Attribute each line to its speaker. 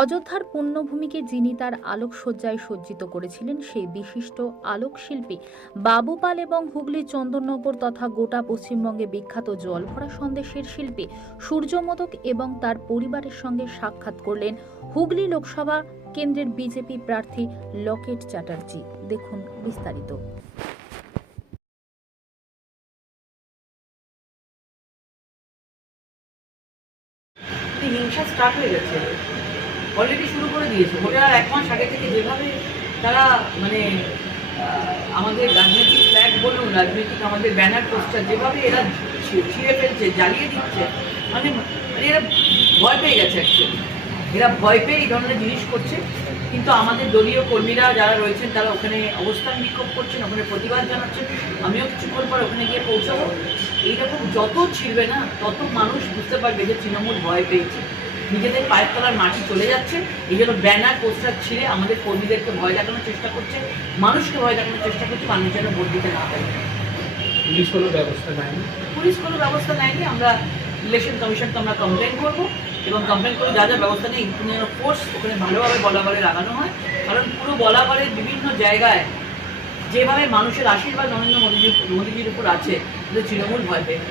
Speaker 1: অযোধ্যার পুণ্যভূমিকে যিনি তার আলোকসজ্জায় সজ্জিত করেছিলেন, সেই বিশিষ্ট আলোকশিল্পী বাবুপাল এবং হুগলি চন্দননগর তথা গোটা পশ্চিমবঙ্গে বিখ্যাত জলভরা সন্দেশের শিল্পী সূর্যমোদক এবং তার পরিবারের সঙ্গে সাক্ষাৎ করলেন হুগলি লোকসভা কেন্দ্রের বিজেপি প্রার্থী লকেট চ্যাটার্জি। দেখুন বিস্তারিত।
Speaker 2: হিংসা স্টার্ট হয়ে গেছে। অলরেডি শুরু করে দিয়েছে। ভোটের এক মাস আগে থেকে যেভাবে তারা মানে আমাদের রাজনৈতিক ফ্ল্যাগ বলুন, রাজনৈতিক আমাদের ব্যানার পোস্টার যেভাবে এরা ছিঁড়ে ফেলছে, জ্বালিয়ে দিচ্ছে মানে মানে এরা ভয় পেয়ে গেছে অ্যাকচুয়ালি এরা ভয় পেয়ে এই ধরনের জিনিস করছে। কিন্তু আমাদের দলীয় কর্মীরা যারা রয়েছেন, তারা ওখানে অবস্থান বিক্ষোভ করছেন, ওখানে প্রতিবাদ জানাচ্ছেন। আমিও কিছুক্ষণ পর ওখানে গিয়ে পৌঁছাবো। এইরকম যত ছিঁড়বে না, তত মানুষ বুঝতে পারবে যে তৃণমূল ভয় পেয়েছে। নিজেদের পায়ের তলার মাটি চলে যাচ্ছে এই জন্য ব্যানার পোস্টার ছিঁড়ে আমাদের কর্মীদেরকে ভয় দেখানোর চেষ্টা করছে মানুষকে ভয় দেখানোর চেষ্টা করছে মানুষ যেন ভোট দিতে না পারে।
Speaker 3: পুলিশ কোনো ব্যবস্থা নেয়নি?
Speaker 2: পুলিশ কোনো ব্যবস্থা নেয়নি আমরা ইলেকশন কমিশনকে আমরা কমপ্লেন করব এবং কমপ্লেন করে যা যা ব্যবস্থা নেই যেন ফোর্স ওখানে ভালোভাবে বলাবলে লাগানো হয়। কারণ পুরো বলাবলের বিভিন্ন জায়গায় যেভাবে মানুষের আশীর্বাদ নরেন্দ্র মোদীজির মোদীজির উপর আছে তৃণমূল ভয় পেয়ে।